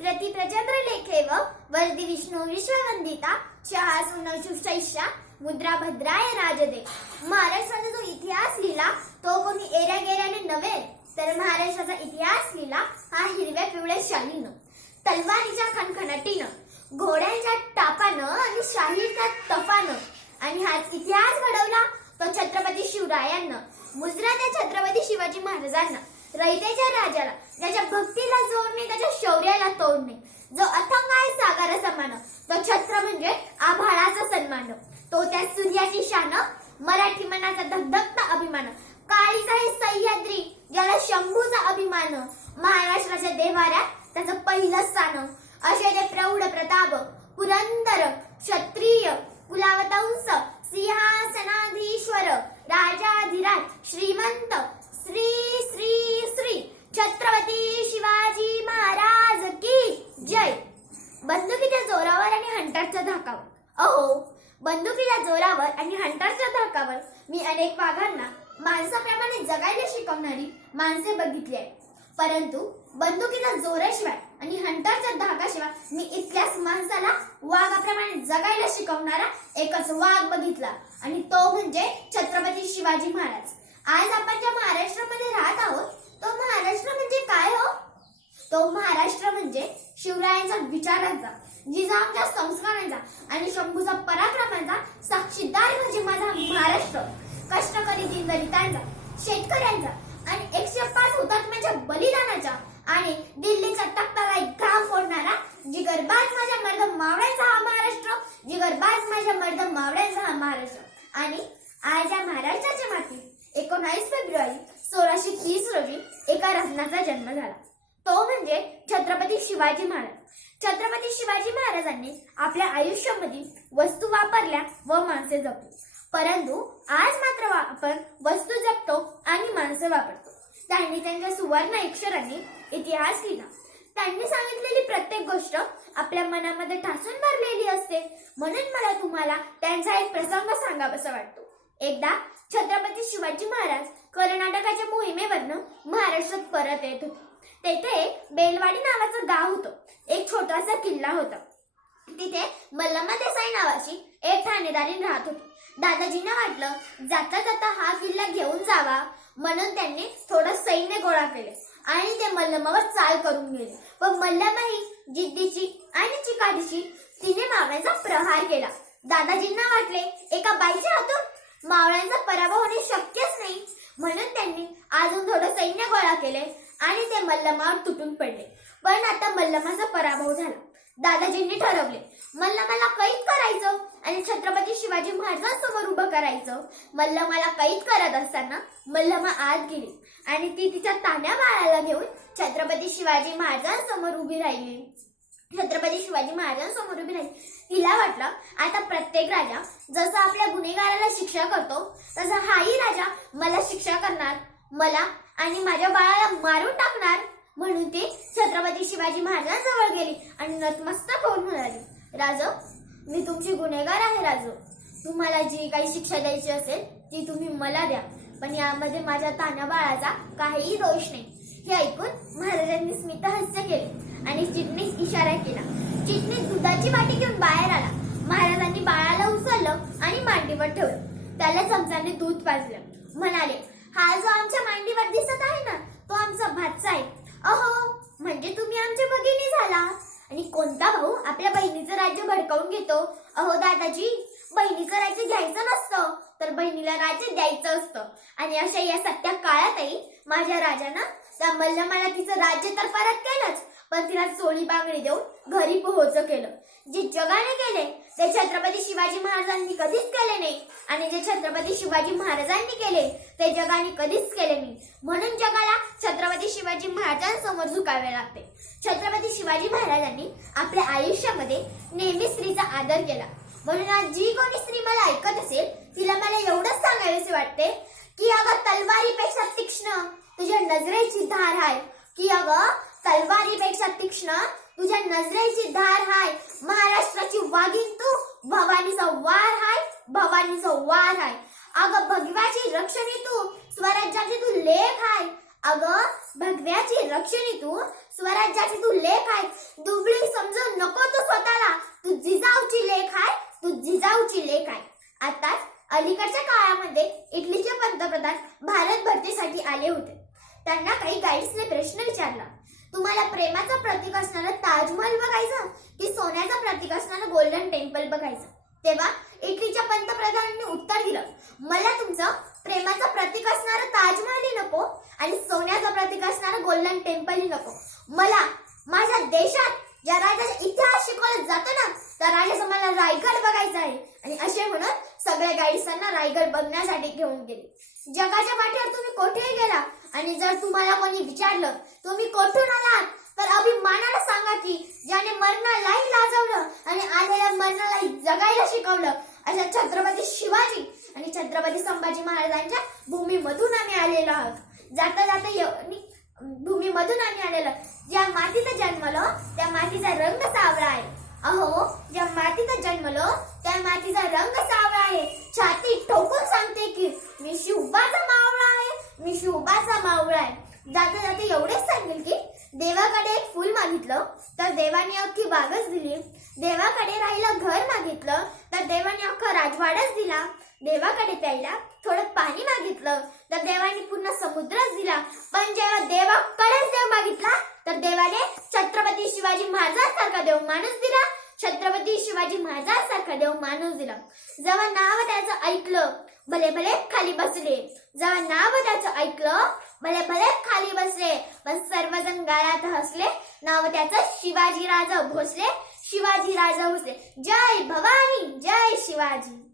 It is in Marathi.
प्रतिप्रचंद्र लेखेव वर्दी विष्णू विश्ववंदिता शहासुनशुशैषा मुद्रा भद्राय राजदे. महाराष्ट्राचा जो इतिहास लिहिला तो कोणी एऱ्या गेऱ्याने नव्हे, तर महाराष्ट्राचा इतिहास लिहिला हा हिरव्या पिवळ्या शालीनं, तलवारीच्या खणखणाटीनं, घोड्यांच्या टापानं आणि शाहीच्या तफानं. आणि हाच इतिहास घडवला तो छत्रपती शिवरायांना, मुजरा त्या छत्रपती शिवाजी महाराजांना, रयतेच्या राजाला, ज्याच्या भक्तीला जोडणे, त्याच्या शौर्याला तोडणे, जो अथंग आहे सागरा समान, तो छत्र म्हणजे आभाळाचा सन्मान, तो त्या सूर्याची शान, मराठी मनाचा धगधगता अभिमान, काळीचा हे सह्याद्री ज्याला शंभूचा अभिमान, महाराष्ट्राच्या देवाऱ्यात त्याचं पहिलं स्थान. असे ते प्रौढ प्रताप पुरंदर क्षत्रिय कुलावतंस सिंहासनाधीश्वर राजाधिराज श्रीमंत श्री श्री श्री छत्रपती शिवाजी महाराज की जय. बंदुकीच्या जोरावर आणि हंटरच्या धाकावर, अहो बंदुकीच्या जोरावर आणि हंटरच्या धाकावर मी अनेक वाघांना माणसाप्रमाणे जगायला शिकवणारी माणसे बघितली आहेत, परंतु बंदुकीच्या जोराशिवाय आणि हंटरच्या धाकाशिवाय मी इतक्याच माणसाला वाघाप्रमाणे जगायला शिकवणारा एकच वाघ बघितला, आणि तो म्हणजे छत्रपती शिवाजी महाराज. आज आपण ज्या महाराष्ट्रामध्ये राहत आहोत तो महाराष्ट्र म्हणजे काय हो? तो महाराष्ट्र म्हणजे शिवरायांचा विचारांचा, जिजाऊंच्या संस्कारांचा आणि शंभूचा पराक्रमांचा साक्षीदार म्हणजे माझा महाराष्ट्र. कष्टकरी दीनदलितांचा, शेतकऱ्यांचा आणि 105 हुतात्म्यांच्या बलिदानाचा आणि दिल्लीच्या तख्ताला एक घाव फोडणारा जिगरबाज माझ्या मर्द मावळ्यांचा हा महाराष्ट्र, जिगरबाज माझ्या मर्द मावळ्यांचा हा महाराष्ट्र. आणि आज या महाराष्ट्राच्या मातीत 19 फेब्रुवारी 1630 रोजी एका रत्नाचा जन्म झाला, तो म्हणजे छत्रपती शिवाजी महाराज. छत्रपती शिवाजी महाराजांनी आपल्या आयुष्यामध्ये वस्तू वापरल्या व माणसे जपली, परंतु आज मात्र आपण वस्तू जपतो आणि माणसं वापरतो. त्यांनी त्यांच्या सुवर्ण अक्षरांनी इतिहास लिहिला. त्यांनी सांगितलेली प्रत्येक गोष्ट आपल्या मनामध्ये ठासून भरलेली असते, म्हणून मला तुम्हाला त्यांचा एक प्रसंग सांगावासा वाटतो. एकदा छत्रपती शिवाजी महाराज कर्नाटकाच्या मोहिमेवरनं महाराष्ट्रात परत येत होते. तेथे बेलवाडी नावाचं गाव होतं. एक छोटासा किल्ला होता. तिथे मल्लम्मा देसाई नावाची एक ठाणेदारी राहत होती. दादाजींना वाटलं जाता जाता हा किल्ला घेऊन जावा, म्हणून त्यांनी थोडं सैन्य गोळा केले आणि ते मल्लम्मावर चाल करून गेले. व मल्लम्मा ही जिद्दीची आणि चिकाटीची, तिने मावळ्यांचा प्रहार केला. दादाजींना वाटले एका बाईच्या हातून मावळ्यांचा पराभव होणे शक्यच नाही, म्हणून त्यांनी अजून थोडं सैन्य गोळा केले आणि ते मल्लम्मावर तुटून पडले. पण आता मल्लम्माचा पराभव झाला. दादाजींनी ठरवले मल्लम्माला कैद करायचं आणि छत्रपती शिवाजी महाराजांसमोर उभं करायचं. मल्लम्माला कैद करत असताना मल्लम्मा आत गेली आणि ती तिच्या तान्या बाळाला घेऊन छत्रपती शिवाजी महाराजांसमोर उभी राहिली. छत्रपती शिवाजी महाराजांसमोर उभी राहिली. तिला वाटलं आता प्रत्येक राजा जसं आपल्या गुन्हेगाराला शिक्षा करतो तसा हाही राजा मला शिक्षा करणार, मला आणि माझ्या बाळाला मारून टाकणार. म्हणून ती छत्रपती शिवाजी महाराजांजवळ गेली आणि नतमस्तक होऊन म्हणाली, राज, मी तुमची गुन्हेगार आहे राजू. तुम्हाला जी काही शिक्षा द्यायची असेल ती तुम्ही मला द्या, पण यामध्ये माझ्या तान्या बाळाचा काहीही दोष नाही. हे ऐकून महाराजांनी स्मितहास्य केले आणि चिटणीस इशारा केला. चिटणीस दुधाची वाटी घेऊन बाहेर आला. महाराजांनी बाळाला उचललं आणि मांडीवर ठेवलं. त्याला चमच्याने दूध पाजलं. म्हणाले, हा जो आमच्या मांडीवर दिसत आहे ना तो आमचा भाचा आहे. अहो, म्हणजे तुम्ही आमचे भगिनी झाला. आणि कोणता भाऊ आपल्या बहिणीचं राज्य भडकावून घेतो? अहो दादाजी, बहिणीचं राज्य घ्यायचं नसतं तर बहिणीला राज्य द्यायचं असतं. आणि अशा या सत्या काळातही माझ्या राजानं त्या मल्लम्माला तिचं राज्य तर परत केलंच, पण तिला चोळी बांगडी देऊन घरी पोहोच केलं. जे जगाने केले ते छत्रपती शिवाजी महाराजांनी कधीच केले नाही, आणि जे छत्रपती शिवाजी महाराजांनी केले ते जगाने कधीच केले नाही. म्हणून जगाला छत्रपती शिवाजी महाराजांसमोर झुकावे लागते. छत्रपती शिवाजी महाराजांनी आपल्या आयुष्यामध्ये नेहमी स्त्रीचा आदर केला. म्हणून आज जी कोणी स्त्री मला ऐकत असेल तिला मला एवढंच सांगायचे वाटते की अगं तलवारीपेक्षा तीक्ष्ण तुझ्या नजरेची धार आहे, की अगं तलवारीपेक्षा तीक्ष्ण तुझ्या नजरेची धार हाय. महाराष्ट्राची वाघीण तू, भवानीचा वार हाय, भवानीचा वार हाय. अगं भगव्याची रक्षणी तू, स्वराज्याची तू लेख हाय. अगं भगव्याची रक्षणी तू, स्वराज्याची तू लेख आहे. दुबळी समजू नको तू स्वतःला, तू जिजाऊची लेख आहे, तू जिजाऊची लेख आहे. आताच अलीकडच्या काळामध्ये इटलीचे पंतप्रधान भारत भरतीसाठी आले होते. त्यांना काही गाईड्सने प्रश्न विचारला, तुम्हाला प्रेमाचं प्रतीक असणारं ताजमहल बघायचं की सोन्याचं प्रतीक असणारं गोल्डन टेम्पल बघायचं? तेव्हा इटलीच्या पंतप्रधानांनी उत्तर दिलं, मला तुमचं प्रेमाचं प्रतीक असणारं ताजमहलही नको आणि सोन्याचं प्रतीक असणारं गोल्डन टेम्पलही नको. मला माझ्या देशात ज्या राजाचा इतिहास शिकवला जातो ना, त्या राजाचा मला रायगड बघायचा आहे. आणि असे म्हणत सगळ्या गाईड्सांना रायगड बघण्यासाठी घेऊन गेले. जगाच्या पाठीवर तुम्ही कोठेही गेला आणि जर तुम्हाला कोणी विचारलं तुम्ही कोठून आलात, तर अभिमानाने सांगा की ज्याने मरणालाही लाजवलं आणि आलेल्या मरणालाही जगायला शिकवलं, अशा छत्रपती शिवाजी आणि छत्रपती संभाजी महाराजांच्या भूमीमधून आम्ही आलेलो आहोत. जाता जाता भूमीमधून आम्ही आलेलो. ज्या मातीत जन्मलो त्या मातीचा रंग सावळा आहे. अहो, ज्या मातीत जन्मलो त्या मातीचा रंग सावळा आहे. छाती ठोकून सांगते की मी शिवबाचा मावळा आहे, मी शिवबाचा मावळा आहे. जाता जाता एवढेच सांगेल की देवाकडे एक फुल मागितलं तर देवाने अख्खी बागच दिली. देवाकडे राहिलं घर मागितलं तर देवाने अख्खा राजवाडाच दिला. देवाकडे प्यायला थोडं पाणी मागितलं तर देवाने पूर्ण समुद्रच दिला. पण जेव्हा देवाकडेच देव मागितला तर देवाने छत्रपती शिवाजी महाराजांसारखा देव माणूस दिला. छत्रपती शिवाजी महाराजांसारखा देव माणूस दिला. जेव्हा नाव त्याचं ऐकलं भले भले खाली बसले. जेव्हा नाव त्याचं ऐकलं भले भले खाली बसले. पण सर्वजण गाळ्यात हसले. नाव त्याचं शिवाजी राजा भोसले. शिवाजी राजा भोसले. जय भवानी, जय शिवाजी.